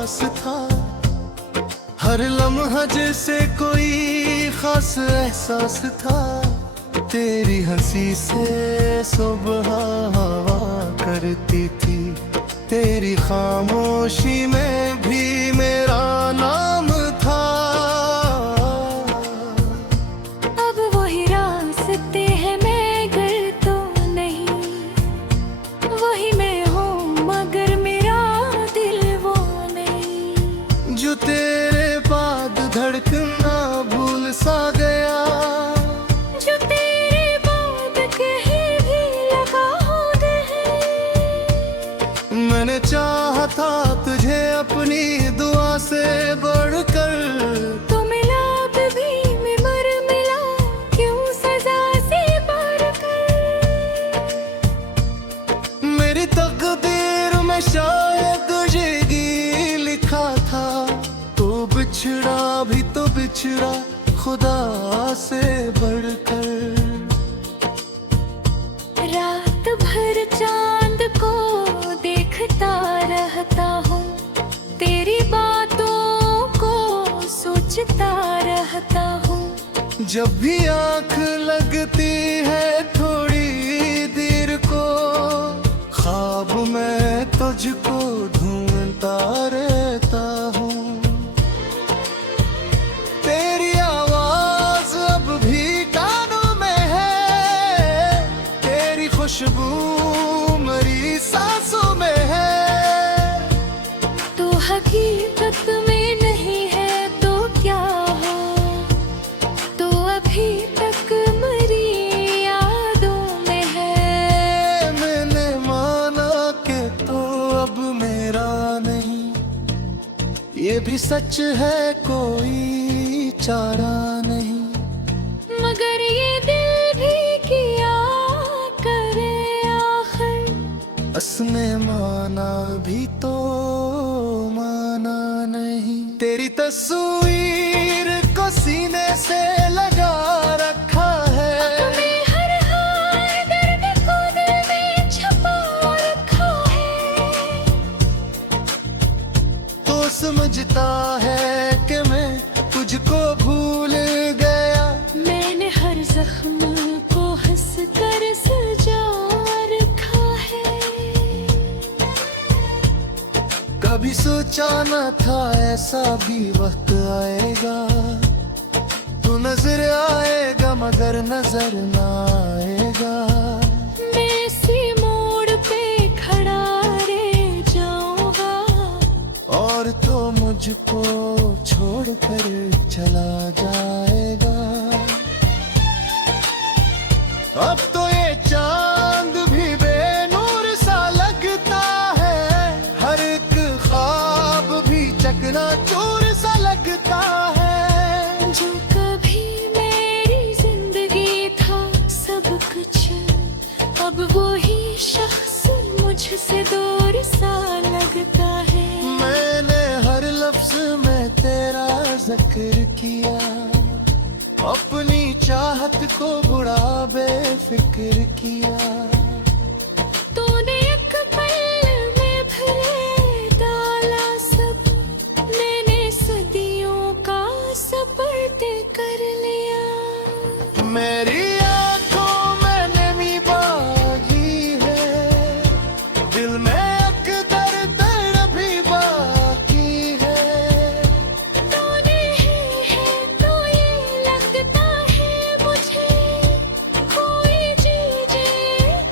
पास था, हर लम्हा जैसे कोई खास एहसास था। तेरी हंसी से सुबह हवा करती थी, तेरी खामोशी में भी मेरा नाम था। अब वही रास्ते हैं मगर तो नहीं, वही मैं हूँ मगर मेरा दिल वो नहीं। जो तेरे बाद धड़कना भूल सा गया, जो तेरे बाद कहीं भी लगा हो दिल। मैंने चाहा था तुझे अपनी दुआ से बढ़कर, तो मिला कभी मैं मर मिला क्यों सजा से बढ़कर। मेरी तकदीर में शायद ये लिखा था, तो बिछड़ा भी तो बिछड़ा खुदा से बढ़कर। रात भर चांद को देखता रहता हूँ, तेरी बातों को सोचता रहता हूँ। जब भी आंख लगती है थोड़ी देर को, ख्वाब में तुझको ढूंढता रहता हूँ। तेरी आवाज अब भी कानों में है, तेरी खुशबू मेरी सांसों में है। तो हकीकत में नहीं है तो क्या हो, तो अभी तक मेरी यादों में है। मैंने माना कि तो अब मेरा नहीं, ये भी सच है कोई चारा नहीं। मगर ये दिल भी किया करे आखिर, उसने माना भी तो माना नहीं। तेरी तस्वीर को सीने से लगा रखा है, मैं हर हाल दर्द को दिल में छुपा रखा है। तो समझता है कि मैं तुझको भूल गया। मैंने हर जख्म को हंस कर सजा रखा है। कभी सोचा न था ऐसा भी वक्त आएगा, तू नजर आएगा मगर नजर ना आएगा। मैं इसी मोड़ पे खड़ा रह जाऊंगा, और तो मुझको छोड़कर चला जाएगा। अब तो ये चांद भी बेनूर सा लगता है, हर एक ख्वाब भी चकनाचूर सा लगता है। जो कभी मेरी जिंदगी था सब कुछ, अब वही शख्स मुझसे दूर सा लगता है। मैंने हर लफ्ज में तेरा जिक्र किया, अपनी चाहत को बुरा बेफिक्र किया। तूने एक पल में भरे डाला सब, मैंने सदियों का सपर्द कर लिया। मेरी आंखों में नमी बागी है, दिल में एक दर्द भी बाकी है। तूने है तो ये लगता है मुझे, कोई चीज़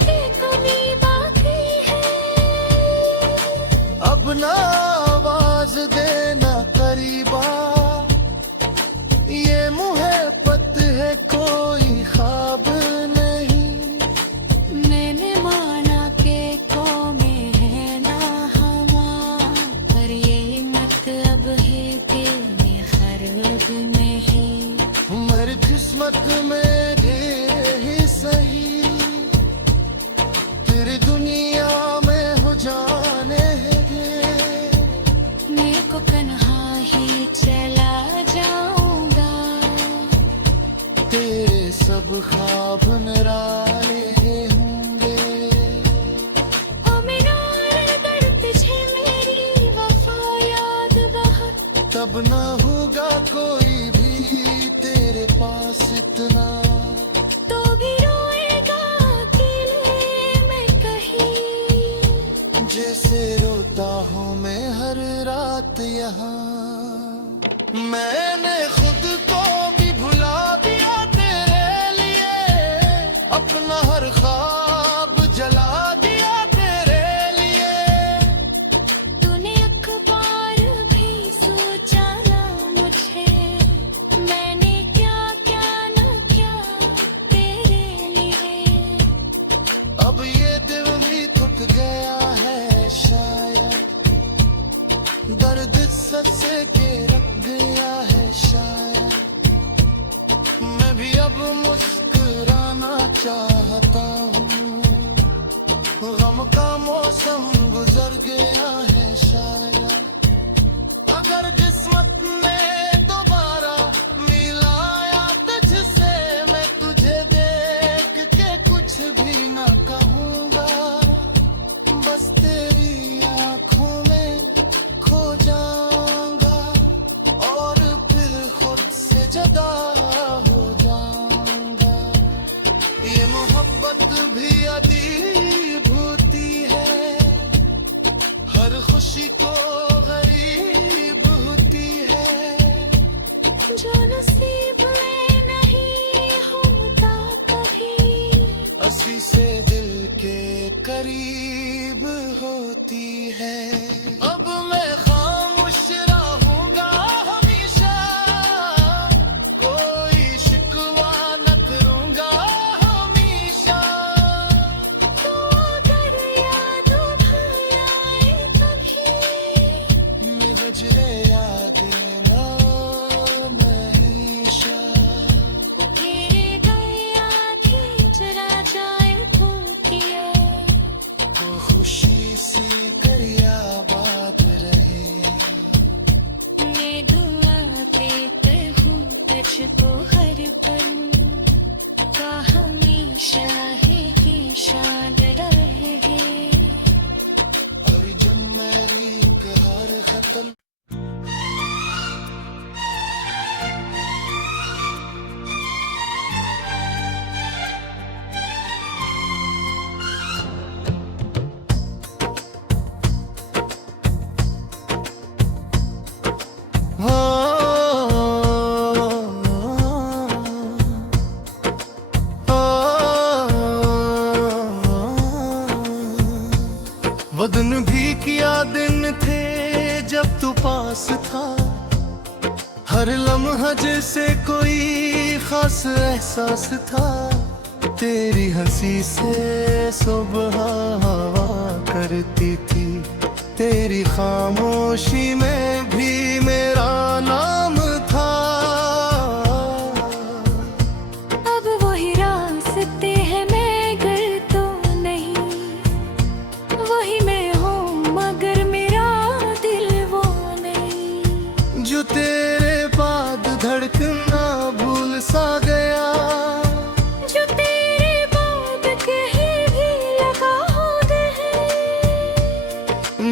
की कमी बाकी है। अब ना आवाज देना करीबा, ये मुहब्बत है कोई ख्वाब नहीं। मैंने माना कि कौमें है ना हमारा, पर ये मतलब है कि मैं खर्ब में है। मेरी किस्मत में ही सही, तेरी दुनिया में हो जाने दे। मेरे को कन्हा ही चला जाऊंगा, तेरे सब ख्वाब निराले होंगे। ओ मेरा दर्द तुझे मेरी वफा याद तब ना होगा कोई भी तेरे पास इतना। तो भी रोएगा अकेले मैं कहीं, जैसे रोता हूँ मैं हर रात यहाँ। मैंने खुद को भी भुला दिया तेरे लिए, अपना हर ख्वाब जला दिया तेरे लिए। तूने अखबार भी सोचा ना मुझे, मैंने क्या क्या ना क्या तेरे लिए। अब ये दिल भी थक गया है शायद, दर्द ससे के रख गया है शायद। मैं भी अब मुस्कुराना चाहता हूँ, गम का मौसम गुजर गया है शायद। अगर किस्मत ने दोबारा मिलाया तुझसे, मैं तुझे देख के कुछ भी ना कहूँगा, बस तेरी आँखों में खो जाऊंगा और फिर खुद से जुदा हो जाऊंगा। ये मोहब्बत भी अजीब होती है, हर खुशी को गरीब होती है। जो नसीब में नहीं होता कभी, हंसी से दिल के करीब होती है। अब मैं खामोश रहूंगा हमेशा, कोई शिकवा न करूंगा हमेशा। तो अगर याद आए कभी, मैं वजरे याद ना हमेशा। तेरे दरिया भी जरा जाए फूटिया, वो खुशी सी करिया बात रहे। मैं दुआ देते हूँ तुझको हर पल, का हमेशा ही शाद रहे। और जब मेरी कहर खत्म वो दिन भी किया दिन थे जब तू पास था, हर लम्हा जैसे कोई खास एहसास था। तेरी हंसी से सुबह हवा करती थी, तेरी खामोशी में भी मेरा नाम था। अब वही रास्ते हैं मगर तो नहीं, वही मैं हूँ मगर मेरा दिल वो नहीं। जो तेरे बाद धड़कना भूल सा गया, जो तेरे बाद कहीं भी लगा हो दिल,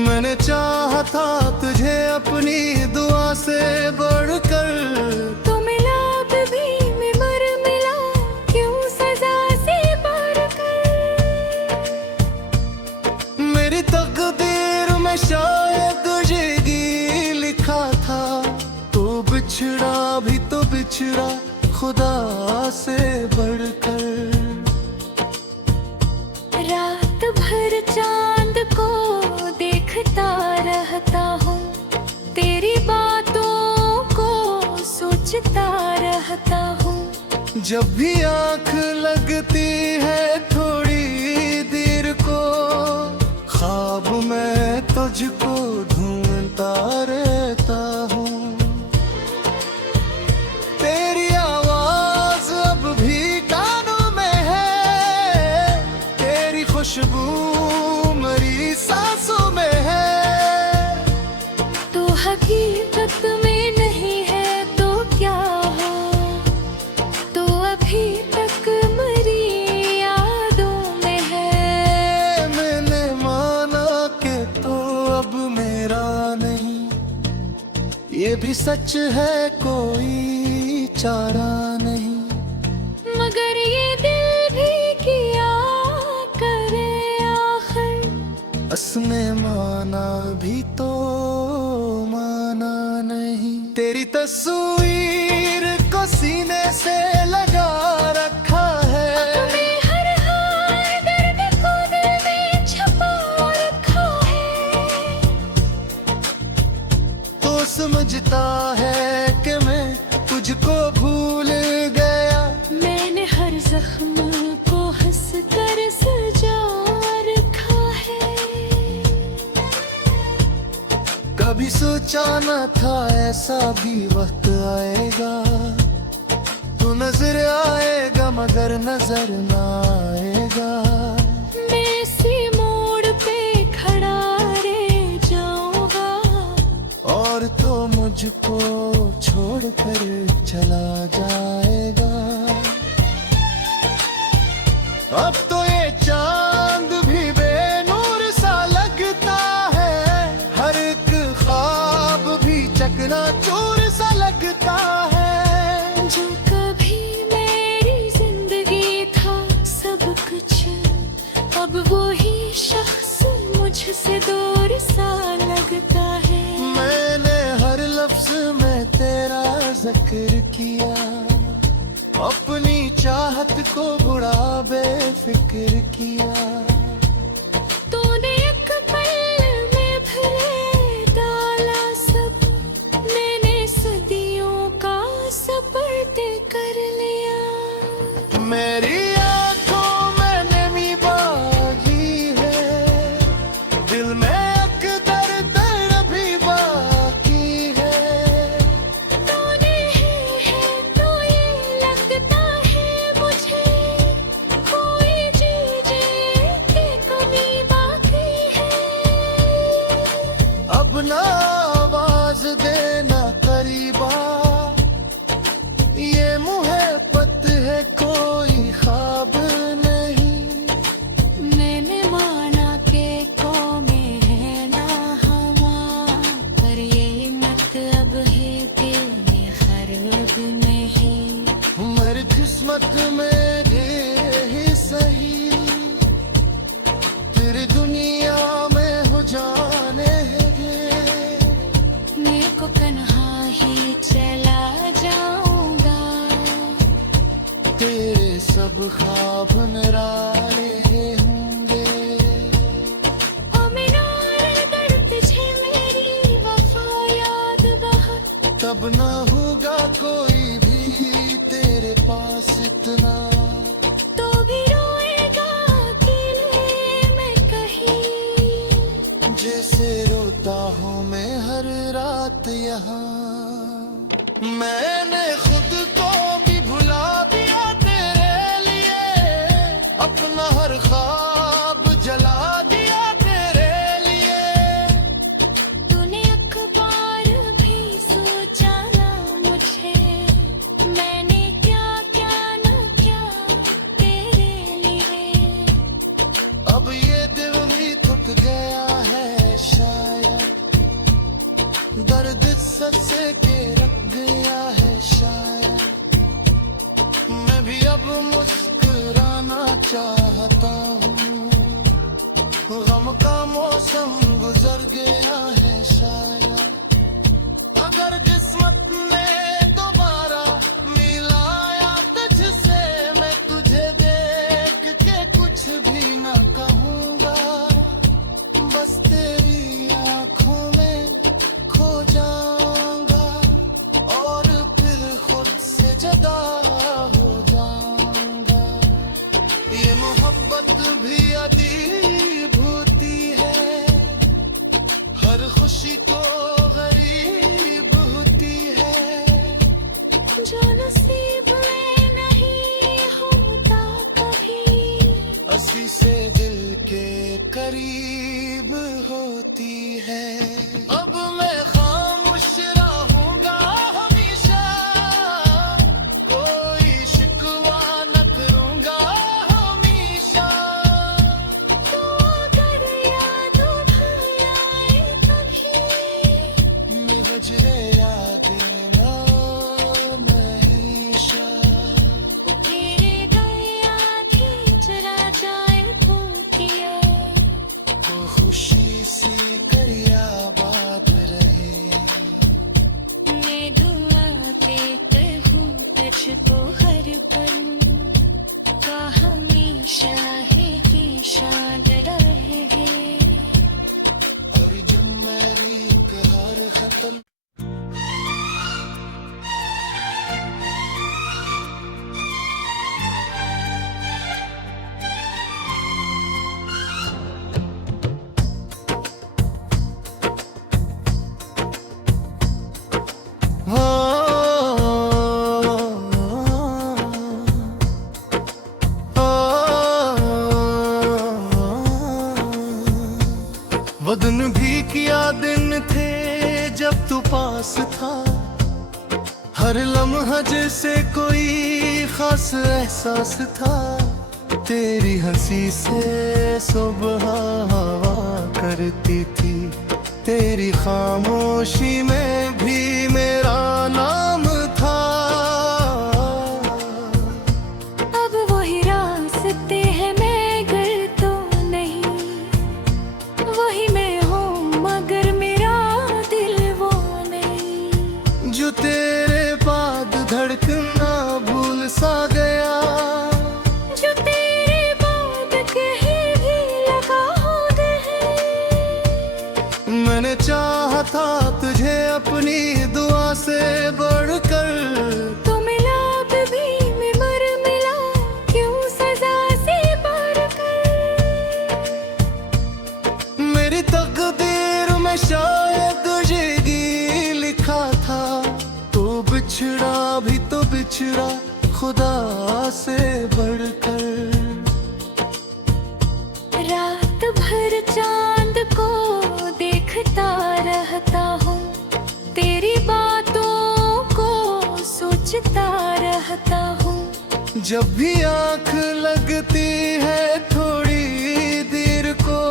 मैंने चाहा था तुझे अपनी दुआ से बढ़कर। तो मिला कभी मैं मर मिला क्यों सजा से बढ़कर। मेरी तकदीर में शायद ये लिखा था, तो बिछड़ा भी तो बिछड़ा खुदा से बढ़कर। रात भर चांद को देखता रहता हूँ, तेरी बातों को सोचता रहता हूँ। जब भी आंख लगती है थोड़ी देर को, ख्वाब में तुझको ढूंढता रहता हूँ। तेरी आवाज अब भी कानों में है, तेरी खुशबू मेरी सांसों में है। तो हकीकत में नहीं है तो क्या हो, तो अभी तक मेरी यादों में है। मैंने माना कि तो अब मेरा नहीं, ये भी सच है कोई चारा नहीं, मगर ये दिल भी किया करे आखिर, असने माना भी तो माना नहीं। तेरी तस्वीर को सीने से लगा रखा है, मैं हर हाल दर्द को दिल में छुपा रखा है। तो समझता है कि मैं तुझको भूल गया, मैंने हर जख्म को हंस कर सजा रखा है। कभी सोचा न था ऐसा भी वक्त आएगा, तू नजर आएगा मगर नजर ना आएगा। मैं इसी मोड़ पे खड़ा रह जाऊंगा, और तो मुझको छोड़कर चला जाएगा। अब तो ये चांद भी बेनूर सा लगता है, हर एक ख्वाब भी चकनाचूर सा लगता है। जो कभी मेरी जिंदगी था सब कुछ, अब वो ही शख्स मुझसे दूर सा लगता है। मैंने हर लफ्ज में तेरा जिक्र किया, अपनी चाहत को बुरा बेफिक्र किया। तूने एक पल में भरे डाला सब, मैंने सदियों का सपर्द कर लिया। मेरी आंखों में नमी बागी है, दिल में एक दर्द भी बाकी है। तूने है तो ये लगता है मुझे, कोई चीज़ की कमी बाकी है। अब ना आवाज देना करीबा, ये मुहब्बत है कोई ख्वाब नहीं। मैंने माना कि कौमें है ना हमार, पर ये मतलब है दिल में खर्ब नहीं। मर किस्मत मेरे ही सही, तेरी दुनिया में हो जाने दे। मैं को तन्हा ही चला जाऊंगा, तेरे सब ख्वाब निराले होंगे। अगर तुझे मेरी वफा याद बहुत, तब ना होगा कोई भी तेरे पास इतना, तो भी रोएगा अकेले मैं कहीं। जैसे रोता हूँ मैं हर रात यहाँ। मैंने खुद को भी भुला दिया तेरे लिए, अपना हर ख्वाब जला दिया तेरे लिए। तूने अखबार भी सोचा ना मुझे, मैंने क्या क्या ना क्या तेरे लिए। अब ये दिल भी थक गया है शायद, दर्द सच के रख गया है शायद। मैं भी अब मुस्कुराना चाहता हूँ, गम का मौसम गुजर गया है शायद। अगर किस्मत ने दोबारा मिलाया तुझसे, मैं तुझे देख के कुछ भी ना कहूँगा, बस तेरी आँखों में खो जाऊंगा, और फिर खुद से जुदा हो जाऊंगा। ये मोहब्बत भी अजीब होती है, हर खुशी को गरीब होती है। जो नसीब में नहीं होता कभी, हंसी से दिल के करीब होती है। अब मैं खामोश रहूंगा हमेशा, कोई शिकवा न करूंगा हमेशा। तो अगर याद भर आए कभी, मैं वजरे जब तू पास था, हर लम्हा जैसे कोई खास एहसास था। तेरी हंसी से सुबह हवा करती थी, तेरी खामोशी में भी मेरा नाम था। अब वही रास्ते हैं, मैं गर तो नहीं, वही मैं हूँ मगर मेरा दिल वो नहीं। जो तेरे बाद धड़कना भूल सा गया, जो तेरे बाद कहीं भी लगा हो दिल। मैंने चाहा था तुझे अपनी दुआ से बढ़कर, तो मिला कभी मैं मर मिला क्यों सजा से बढ़कर। मेरी तकदीर में शायद ये लिखा था, तो बिछड़ा भी तो बिछड़ा खुदा से बढ़कर। रात भर चांद को देखता रहता हूँ, तेरी बातों को सोचता रहता हूँ। जब भी आंख लगती है थोड़ी देर को,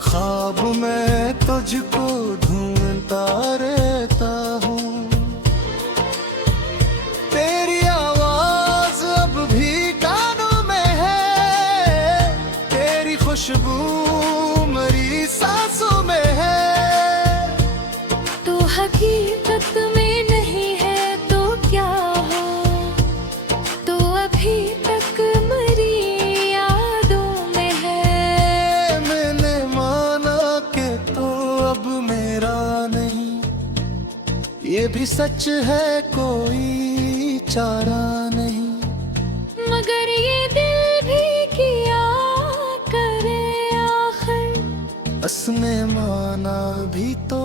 ख्वाब में तुझको ढूंढता रहता हूँ। तेरी आवाज अब भी कानों में है, तेरी खुशबू मेरी सांसों में है। तो हकीकत में नहीं है तो क्या हो, तो अभी तक मेरी यादों में है। मैंने माना कि तो अब मेरा नहीं, ये भी सच है कोई चारा नहीं। मगर ये दिल भी किया करे आखिर, उसने माना भी तो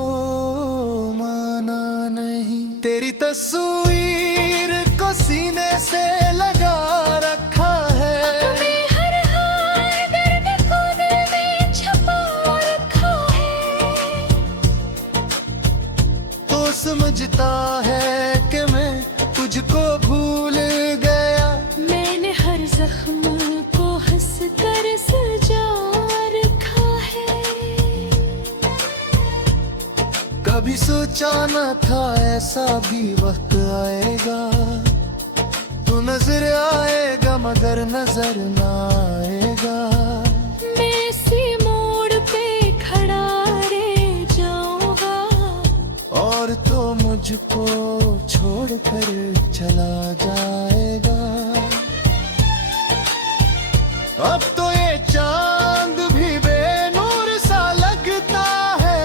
माना नहीं। तेरी तस्वीर को सीने से लगा रखा है, मैं हर हाल दर्द को दिल में छुपा रखा है। तो समझता है कि मैं तुझको भूल गया। मैंने हर जख्म को हंस कर सजा रखा है। कभी सोचा न था ऐसा भी वक्त आएगा, तू नजर आएगा मगर नजर न आएगा। मैं इसी मोड़ पे खड़ा रह जाऊंगा, और तो मुझको छोड़कर चला जाएगा। अब तो ये चांद भी बेनूर सा लगता है,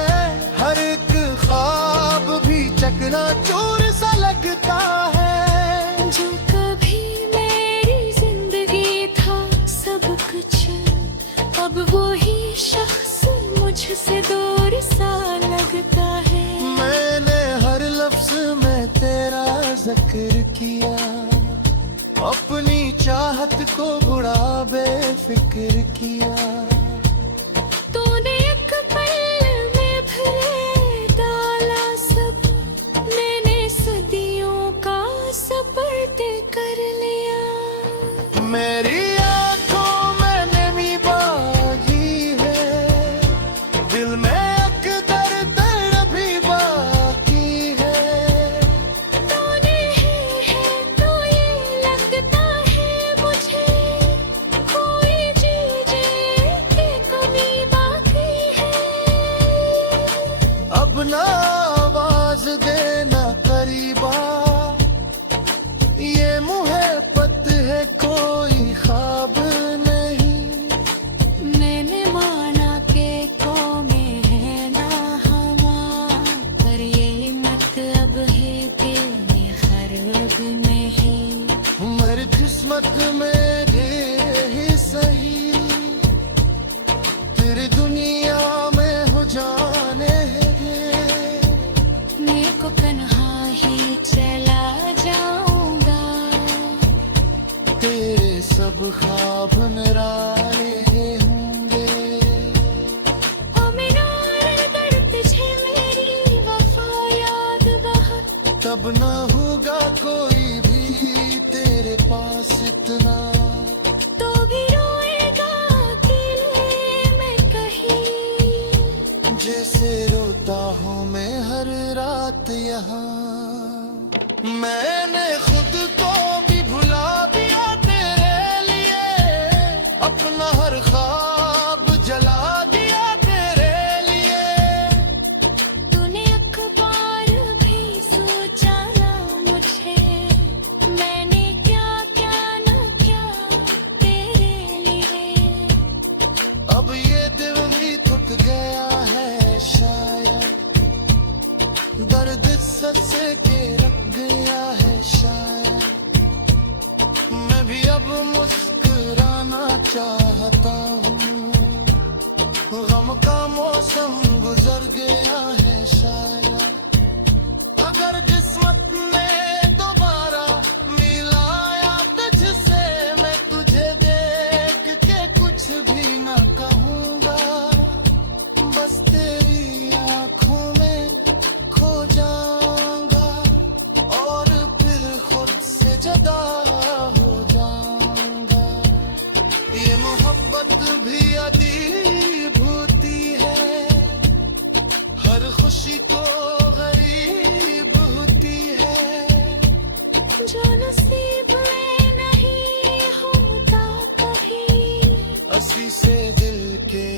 हर एक ख्वाब भी चकनाचूर सा लगता है। जो कभी मेरी जिंदगी था सब कुछ, अब वो ही शख्स मुझसे दूर सा लगता है। मैंने हर लफ्ज में तेरा जिक्र किया, अपनी चाहत को बुरा बेफिक्र किया। तूने एक पल में भरे डाला सब, मैंने सदियों का सपर्द कर लिया। मेरी आंखों में नमी बागी है, दिल में एक दर्द भी बाकी है। तूने है तो ये लगता है मुझे, कोई चीज़ की कमी बाकी है। अब ना आवाज देना करीबा, ये मुहब्बत है कोई ख्वाब नहीं। मैंने माना कि कौमें है ना हमार, पर ये मतलब है कि मैं खर्ब में है। मेरी किस्मत मेरे ही सही, तेरी दुनिया में हो जाने दे। मेरे को तन्हा ही चला जाऊंगा, तेरे सब ख्वाब निराले होंगे। ओ मेरा दर्द छे मेरी वफा, तब ना होगा कोई भी तेरे पास इतना। तो भी रोएगा अकेले मैं कहीं, जैसे रोता हूँ मैं हर रात यहाँ। मैंने खुद को भी भुला दिया तेरे लिए, अपना हर ख्वाब जला दिया तेरे लिए। तूने अखबार भी सोचा ना मुझे, मैंने क्या क्या ना क्या तेरे लिए। अब ये दिल भी थक गया है शायद, दर्द ससे के रख गया है शायद। मैं भी अब मुस्कुराना चाहता हूँ, गम का मौसम गुजर गया है शायद। अगर किस्मत ने दोबारा मिलाया तुझसे, मैं तुझे देख के कुछ भी ना कहूँगा, बस तेरी आँखों में खो जाऊंगा और फिर खुद से जुदा हो जाऊंगा। ये मोहब्बत भी अजीब होती है, हर खुशी को गरीब होती है। जो नसीब में नहीं होता कभी, हंसी से दिल के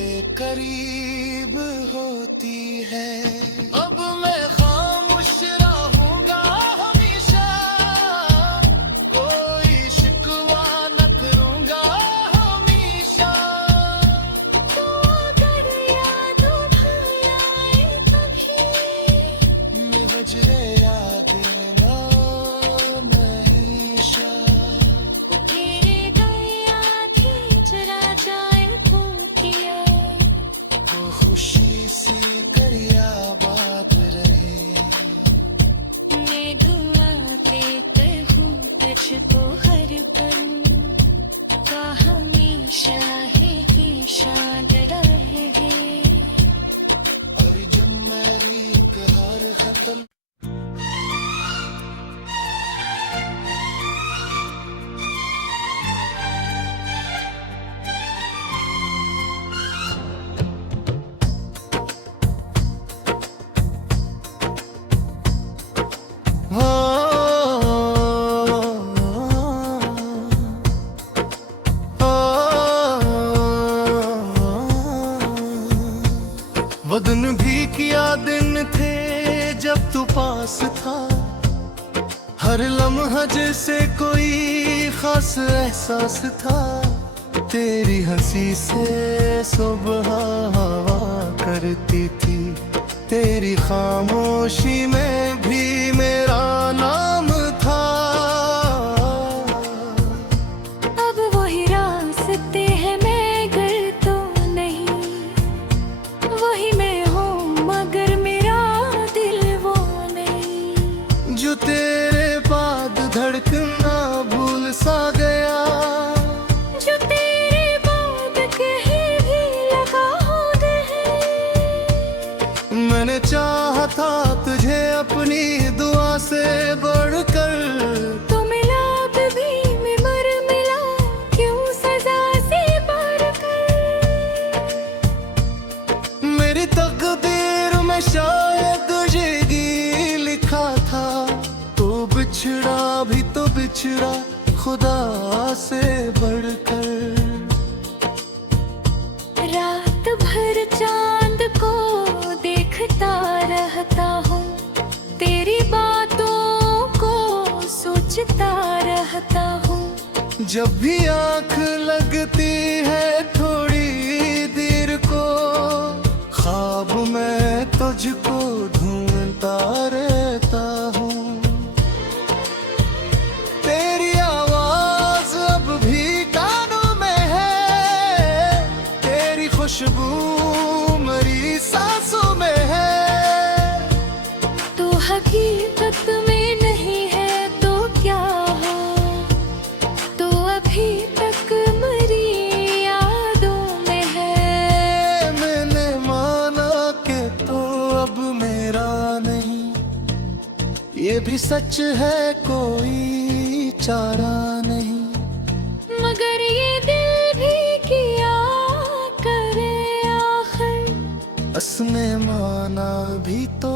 करीब होती है। अब मैं खामोश रहूंगा हमेशा, कोई शिकवा न करूंगा हमेशा। तो अगर याद आए कभी, मैं वजरे याद ना हमेशा। तेरे गया थी जरा जाए पूतिया, वो खुशी सी करिया बात रहे। मैं दुआ देते हूँ तुझको हर पल, का हमेशा ही शाद रहे। और जब मेरी कहर खत्म वो दिन भी किया दिन थे जब तू पास था, हर लम्हा जैसे कोई खास एहसास था। तेरी हंसी से सुबह हवा करती थी, तेरी खामोशी में भी मेरा नाम था। अब वही रास्ते हैं मगर तो नहीं, वही मैं हूँ मगर मेरा दिल वो नहीं। जो तेरे बाद धड़कना भूल सा गया, जो तेरे बाद कहीं भी लगा हो गए। मैंने चाहा था तुझे अपनी दुआ से बढ़कर, तो मिला कभी मैं मर मिला क्यों सजा से बढ़कर। मेरी तकदीर में शायद ये लिखा था, तो बिछड़ा भी तो बिछड़ा खुदा से बढ़कर। रात भर चांद को देखता रहता हूँ, तेरी बातों को सोचता रहता हूँ। जब भी आंख लगती है थोड़ी देर को, ख्वाब में तुझको ढूंढता रहता हूँ। तेरी आवाज अब भी कानों में है, तेरी खुशबू मेरी सांसों में है। तो हकीकत में नहीं है तो क्या हो, तो अभी तक मरी यादों में है। मैंने माना कि तो अब मेरा नहीं, ये भी सच है कोई चारा नहीं, मगर ये दिल भी किया करे आखिर, असने माना भी तो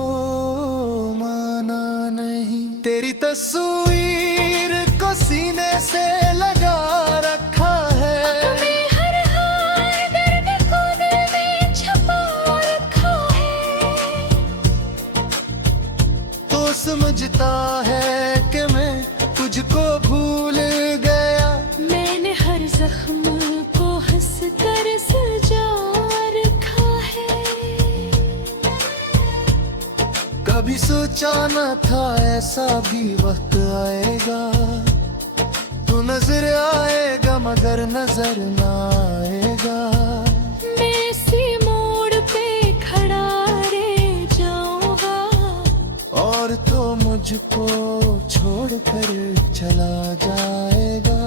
माना नहीं। तेरी तस्वीर को सीने से लगा रखा है, मैं हर हाल दर्द को दिल में छुपा रखा है। तो समझता है कि मैं तुझको भूल गया, मैंने हर जख्म को हंस कर सजा रखा है। कभी सोचा न था ऐसा भी वक्त आएगा, तू नजर आएगा मगर नजर न आएगा। मैं इसी मोड़ पे खड़ा रह जाऊंगा, और तो मुझको छोड़कर चला जाएगा।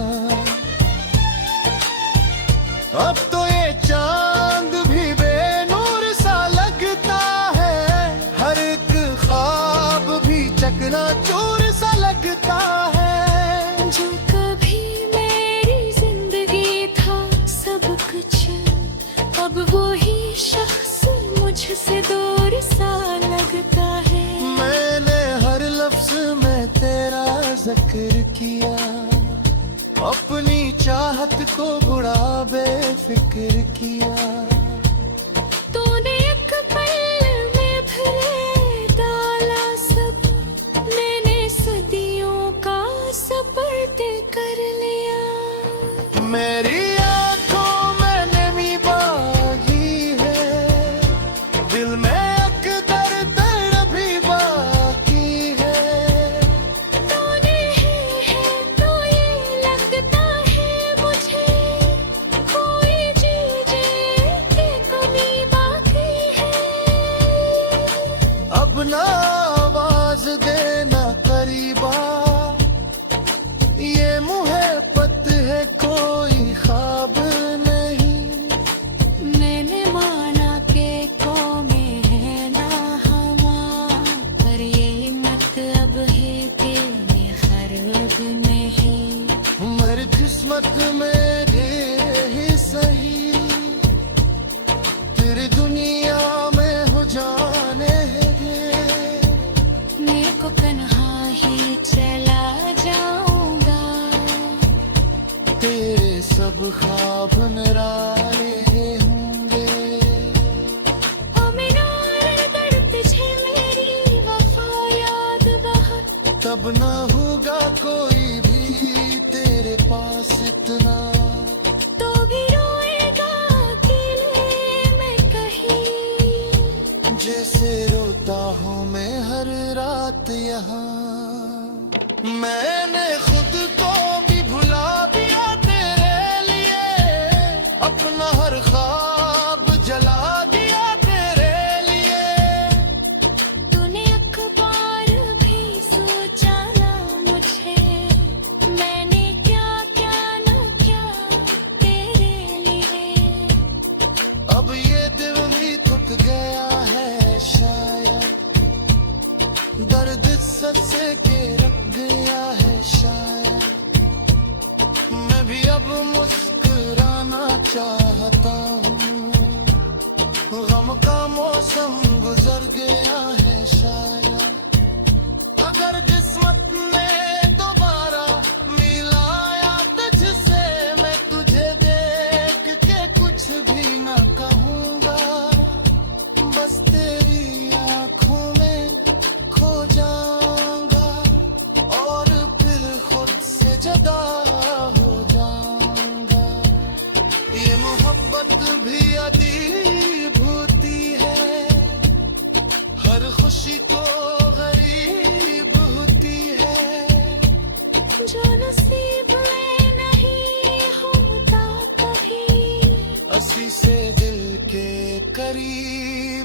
अब तो ये चांद भी बेनूर सा लगता है, हर एक ख्वाब भी चकनाचूर सा लगता है। जो कभी मेरी जिंदगी था सब कुछ, अब वो ही शख्स मुझसे दूर सा लगता है। मैंने हर लफ्ज में तेरा जिक्र किया, अपनी चाहत को बुरा बेफिक्र किया। तूने एक पल में भरे डाला सब, मैंने सदियों का सपर्द कर लिया। मेरी आंखों में नमी बागी है, दिल में एक दर्द भी बाकी है। तूने है तो ये लगता है मुझे, कोई चीज़ की कमी बाकी है। अब ना आवाज देना करीबा, ये मुहब्बत है कोई ख्वाब नहीं। मैंने माना कि कौमें है ना हमार, पर ये मतलब है कि मैं खर्ब में है। मर किस्मत मेरे ही सही, तेरी दुनिया में हो जाने दे। मेरे को तन्हा ही चला जाऊंगा, तेरे सब ख्वाब निराले होंगे। अगर तुझे मेरी वफा याद बहुत, तब न होगा कोई भी तेरे पास इतना, तो भी रोएगा अकेले मैं कहीं। जैसे रोता हूँ मैं हर रात यहाँ। मैंने खुद को भी भुला दिया तेरे लिए, अपना हर ख्वाब जला दिया तेरे लिए। तूने अखबार भी सोचा ना मुझे, मैंने क्या क्या ना क्या तेरे लिए। अब ये दिल भी थक गया है शायद, दर्द सच के रख गया है शायद। मैं भी अब मुस्कुराना चाहता हूँ, गम का मौसम गुजर गया है शायद। अगर किस्मत ने दोबारा मिलाया तुझसे, मैं तुझे देख के कुछ भी ना कहूँगा, बस तेरी आँखों में खो जाऊंगा, और फिर खुद से जुदा हो जाऊंगा। ये मोहब्बत भी अजीब होती है, हर खुशी को गरीब होती है। जो नसीब में नहीं होता कभी, असी से दिल के करीब